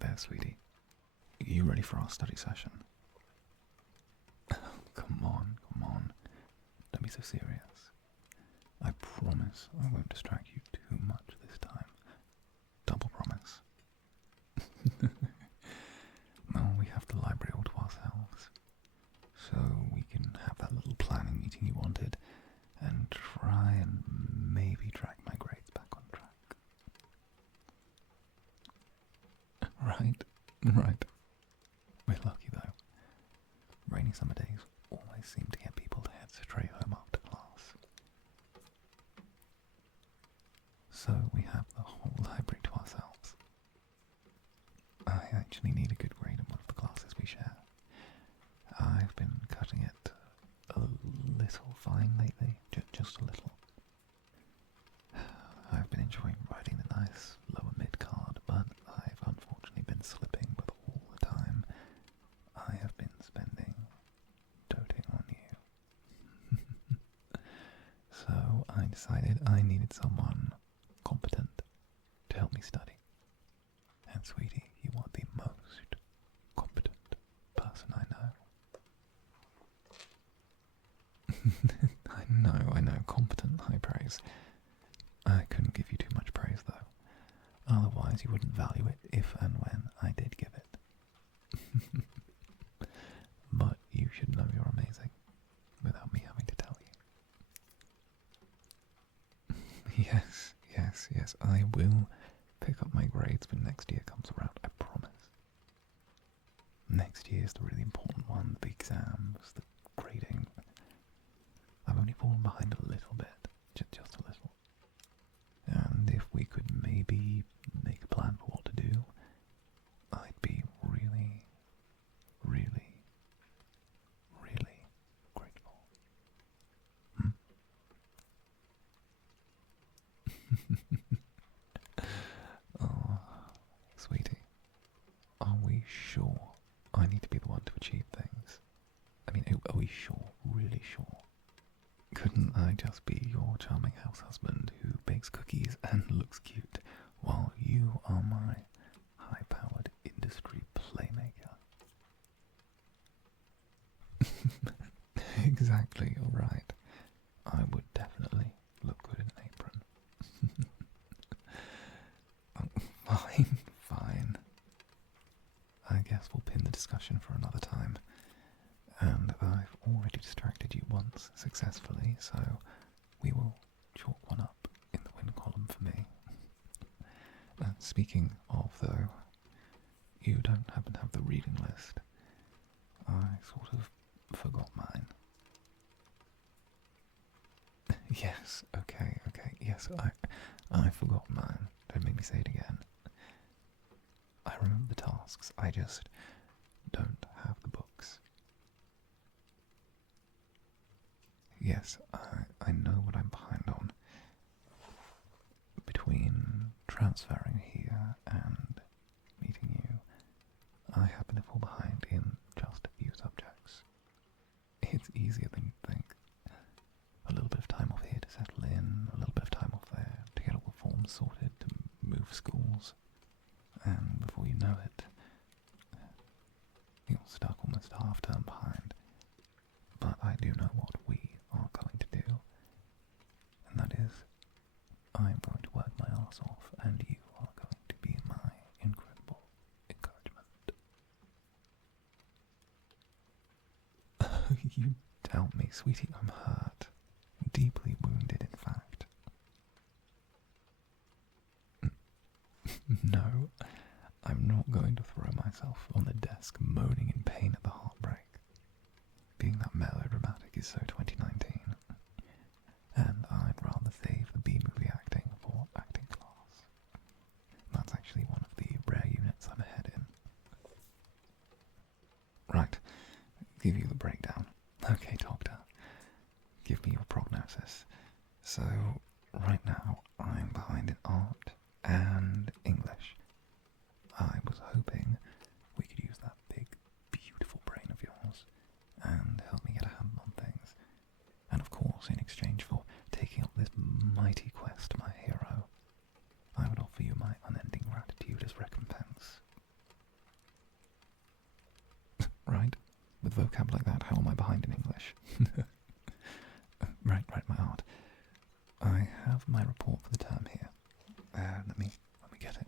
there, sweetie. You ready for our study session? Come on. Don't be so serious. I promise I won't distract you too much this time. Double promise. Now we have the library all to ourselves, so we can have that little planning meeting you wanted, and try and maybe drag my grades back on track. Right. We're lucky though. Rainy summer days always seem to get people to head straight home after class. So we have the whole library to ourselves. I actually need a good grade in one of the classes we share. I've been cutting it a little fine lately, just a little. I've been enjoying writing the nice lower mid card, but I've unfortunately been slipping with all the time I have been spending doting on you. So I decided I needed someone competent to help me study. And sweetie, you are the most competent person I know. I know, competent, high praise. I couldn't give you too much praise though, otherwise you wouldn't value it if and when I did give it. But you should know you're amazing, without me having to tell you. Yes, I will pick up my grades when next year comes around, I promise. Next year's the really important one, the exams, the grading. I've only fallen behind a little bit, just a little. And if we could maybe make a plan for what to do, I'd be really, really, really grateful. Oh, sweetie, are we sure I need to be the one to achieve things? I mean, are we sure, really sure? Couldn't I just be your charming house husband who bakes cookies and looks cute, while you are my high-powered industry playmaker? Exactly, alright. I would definitely look good in an apron. Fine. I guess we'll pin the discussion for another time. And I've already distracted you once successfully, so we will chalk one up in the win column for me. Speaking of, though, you don't happen to have the reading list. I sort of forgot mine. Yes, okay, yes, I forgot mine. Don't make me say it again. I remember the tasks, I just don't have the books. Yes, I know what I'm behind on. Between transferring here and meeting you, I happen to fall behind in just a few subjects. It's easier than you'd think. A little bit of time off here to settle in, a little bit of time off there to get all the forms sorted, to move schools, and before you know it, you're stuck almost half term behind. But I do know what we are going to do, and that is, I'm going to work my ass off, and you are going to be my incredible encouragement. You doubt me, sweetie, I'm hurt. Deeply wounded, in fact. No, I'm not going to throw myself on the desk moaning in pain at the heartbreak. Being that melodramatic is so 2019. And I'd rather save the B-movie acting for acting class. That's actually one of the rare units I'm ahead in. Right, give you the breakdown. Okay, doctor. Give me your prognosis. So, right now, I'm behind in art and English. I was hoping we could use that big, beautiful brain of yours and help me get a handle on things. And of course, in exchange for taking up this mighty quest to my hero, I would offer you my unending gratitude as recompense. I have my report for the term here. Let me get it.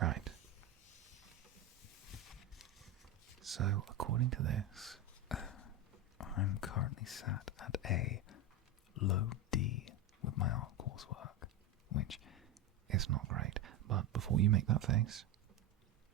Right. So, according to this, I'm currently sat at a low D with my art coursework, which is not great. But before you make that face,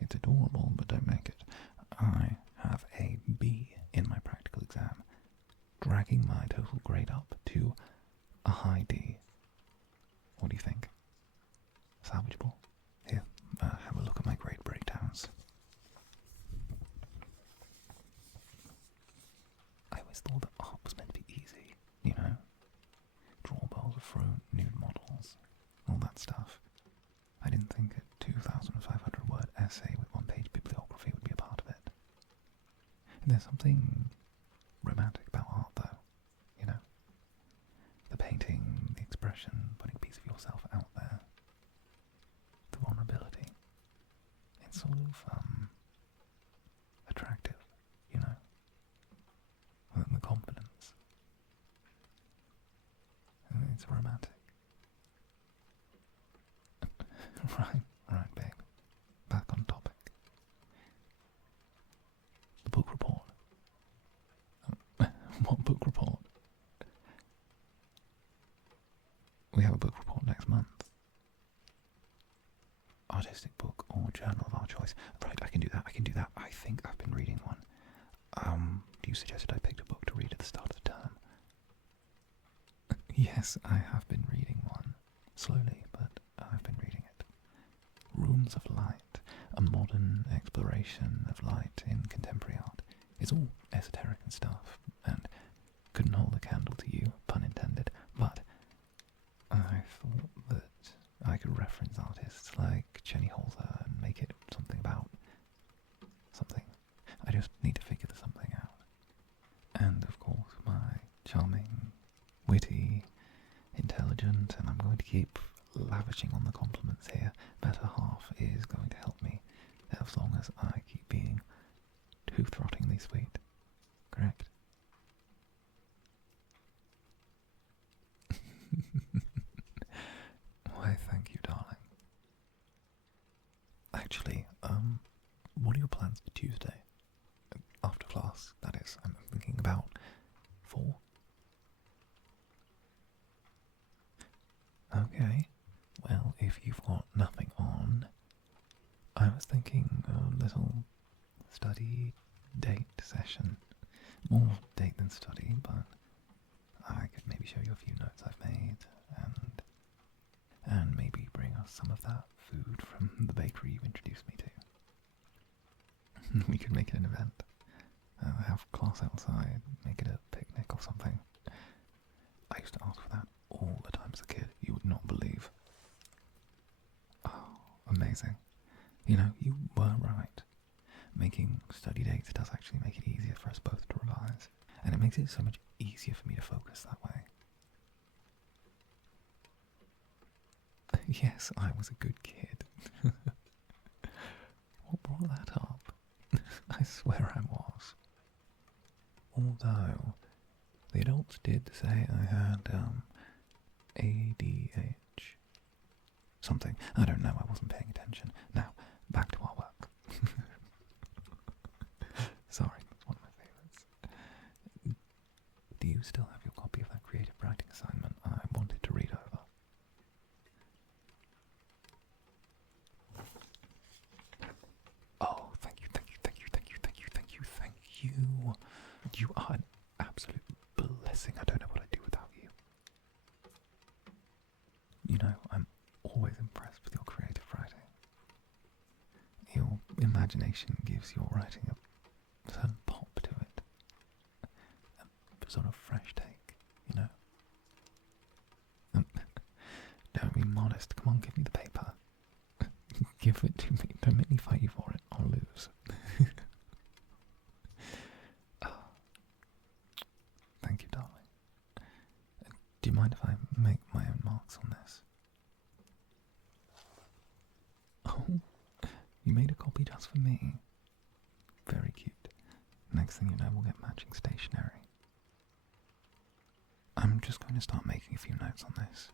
it's adorable, but don't make it. I have a B in my practical exam, dragging my total grade up to a high D. What do you think? Salvageable? Here, have a look at my grade breakdowns. I always thought that art was meant to be easy, you know? Draw bowls of fruit, nude models, all that stuff. I didn't think a 2,500 word essay with 1-page bibliography would be a part of it. There's something romantic about art, though, you know? The painting, the expression, putting a piece of yourself out there. The vulnerability. It's sort of, attractive, you know? The confidence. It's romantic. Right, babe. Back on topic. The book report. What book report? We have a book report next month. Artistic book or journal of our choice. Right, I can do that. I think I've been reading one. You suggested I picked a book to read at the start of the term. Yes, I have been reading one. Slowly, but I've been reading it. Rooms of Light, a modern exploration of light in contemporary art. It's all esoteric and stuff, and couldn't hold a candle to you, pun intended, but I thought that I could reference artists like Jenny Holzer and make it something about something. I just need to figure something out. And of course my charming, witty, intelligent, and I'm going to keep lavishing on the compliments here, better half is going to help me as long as I keep being tooth-rottingly sweet. Correct? Why, thank you, darling. Actually, what are your plans for Tuesday? After class, that is. I'm thinking about 4. Okay. Well, if you've got nothing on, I was thinking a little study date session. More date than study, but I could maybe show you a few notes I've made, and maybe bring us some of that food from the bakery you introduced me to. We could make it an event. Have class outside, make it a picnic or something. I used to ask for that all the time as a kid. You would not believe. Oh, amazing. You know, you were right. Making study dates does actually make it easier for us both to revise. And it makes it so much easier for me to focus that way. Yes, I was a good kid. What brought that up? I swear I was. Although, the adults did say I had, ADH. Something. I don't know, I wasn't paying attention. Now, back to our work. Sorry, that's one of my favourites. Do you still have your copy of that creative writing assignment I wanted to read over? Oh, thank you. You are an absolute blessing. I don't know what I'd do without you. You know, I'm always impressed with your creative writing. Your imagination gives your writing a certain pop to it. A sort of fresh take, you know. Don't be modest. Come on, give me the paper. Give it to me. Don't make me fight you for it. I'll lose. Thank you, darling. Do you mind if I make my own marks on this? Oh, you made a copy just for me. next thing you know, we'll get matching stationery. I'm just going to start making a few notes on this.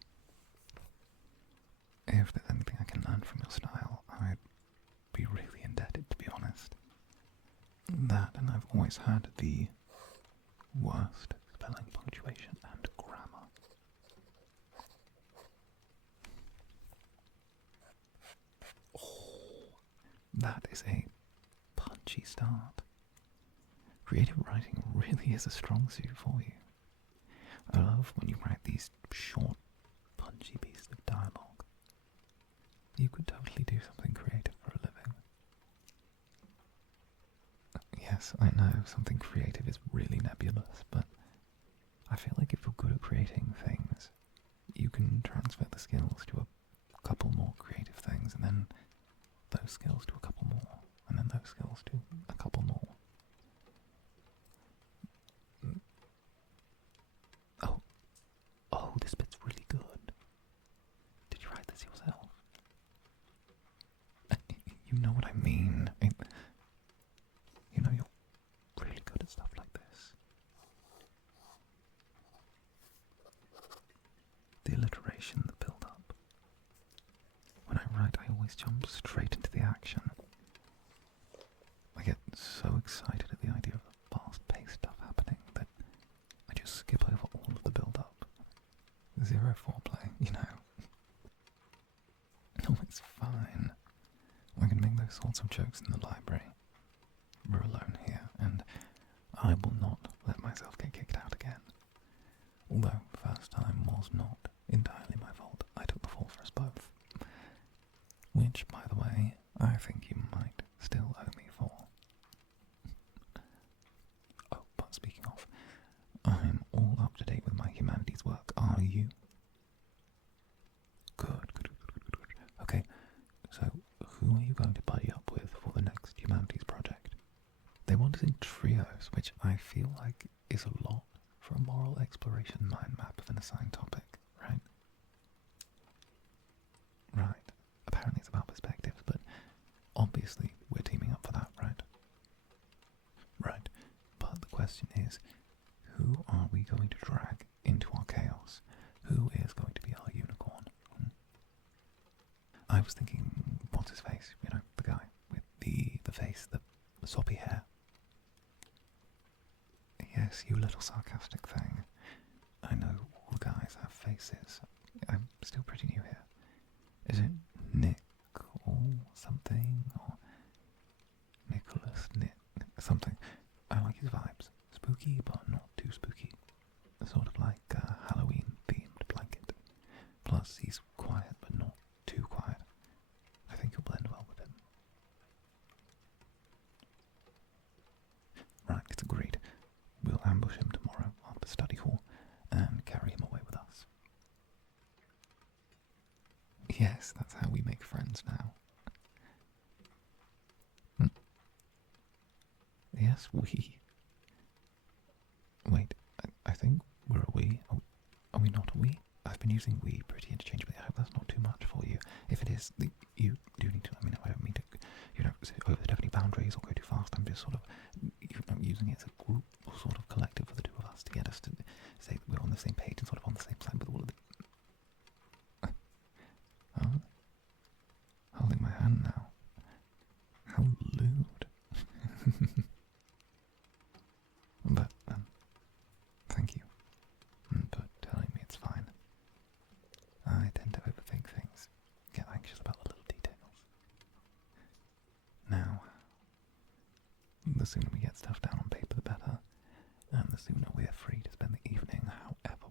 If there's anything I can learn from your style, I'd be really indebted, to be honest. That, and I've always had the worst spelling, punctuation, and grammar. Oh, that is a punchy start. Creative writing really is a strong suit for you. I love when you write these short, punchy pieces of dialogue. You could totally do something creative for a living. Yes, I know something creative is really nebulous, but I feel like if you're good at creating things, you can transfer the skills to a couple more creative things, and then those skills to a couple more, and then those skills to a couple more. Oh, this bit's really good. Did you write this yourself? You know what I mean. You know, you're really good at stuff like this. The alliteration, the build-up. When I write, I always jump straight into the action. I get so excited at the idea of the fast-paced stuff happening that I just skip over all of the build-up. Zero foreplay, you know. Oh, it's fine. I can make those sorts of jokes in the library. We're alone here, and I will not let myself get kicked out again. Although first time was not entirely my fault. I took the fall for us both. Which, by the way, I think you might still owe me for. Oh, but speaking of, I'm all up to date with my humanities work. Are you? Good. Okay, so who are you going to buddy up with for the next humanities project? They want us in trios, which I feel like is a lot for a moral exploration mind map of an assigned topic, right? Right. Apparently it's about perspectives, but obviously we're teaming up for that, right? Right. But the question is, who are we going to drag into our chaos? Who is going to be our unicorn? I was thinking, what's his face? You know, the guy with the face, the soppy hair. Yes, you little sarcastic thing. I know all guys have faces. I'm still pretty new here. Is it Nick or something? Or Nicholas Nick something? I like his vibes. Spooky, but not too spooky. Sort of like a Halloween-themed blanket. Plus, he's quiet, but not too quiet. I think you'll blend well with him. Right, it's agreed. We'll ambush him tomorrow after study hall and carry him away with us. Yes, that's how we make friends now. Yes, we. Wait, I think we're a we. Are we not a we? I've been using we pretty interchangeably. I hope that's not too much for you. If it is, you do need to let me know. I don't mean to, overstep any boundaries or go too fast. I'm just sort of using it as a group or sort of collective for the two of us to get us to say that we're on the same page and sort of on the same side with all of the... Oh? Holding my hand now. How lewd. But, thank you for telling me it's fine. I tend to overthink things, get anxious about the little details. Now, the sooner we get stuff down on paper, the better, and the sooner we're free to spend the evening however